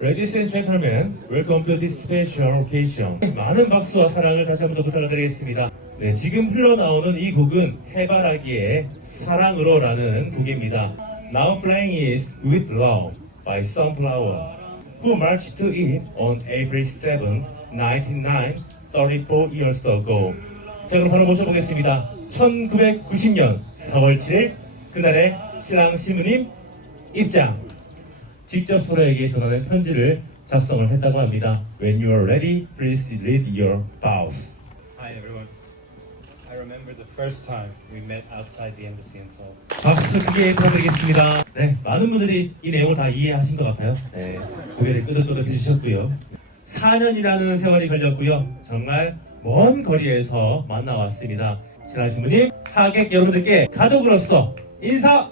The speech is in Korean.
Ladies and gentlemen, welcome to this special occasion. 많은 박수와 사랑을 다시 한 번 더 부탁드리겠습니다. 네, 지금 흘러나오는 이 곡은 해바라기의 사랑으로라는 곡입니다. Now playing is With Love by Sunflower, who marched it on April 7, 1909, 34 years ago. 자, 그럼 바로 모셔보겠습니다. 1990년 4월 7일 그날의 신랑 신부님 입장. 직접 서로에게 전하는 편지를 작성을 했다고 합니다. When you are ready, please read your vows. Hi everyone. I remember the first time we met outside the embassy in Seoul. 박수 크게 부탁드리겠습니다. 네, 많은 분들이 이 내용을 다 이해하신 것 같아요. 네, 고개를 끄덕끄덕 해주셨고요. 4년이라는 세월이 걸렸고요. 정말 먼 거리에서 만나왔습니다. 신하신 분님, 하객 여러분들께 가족으로서 인사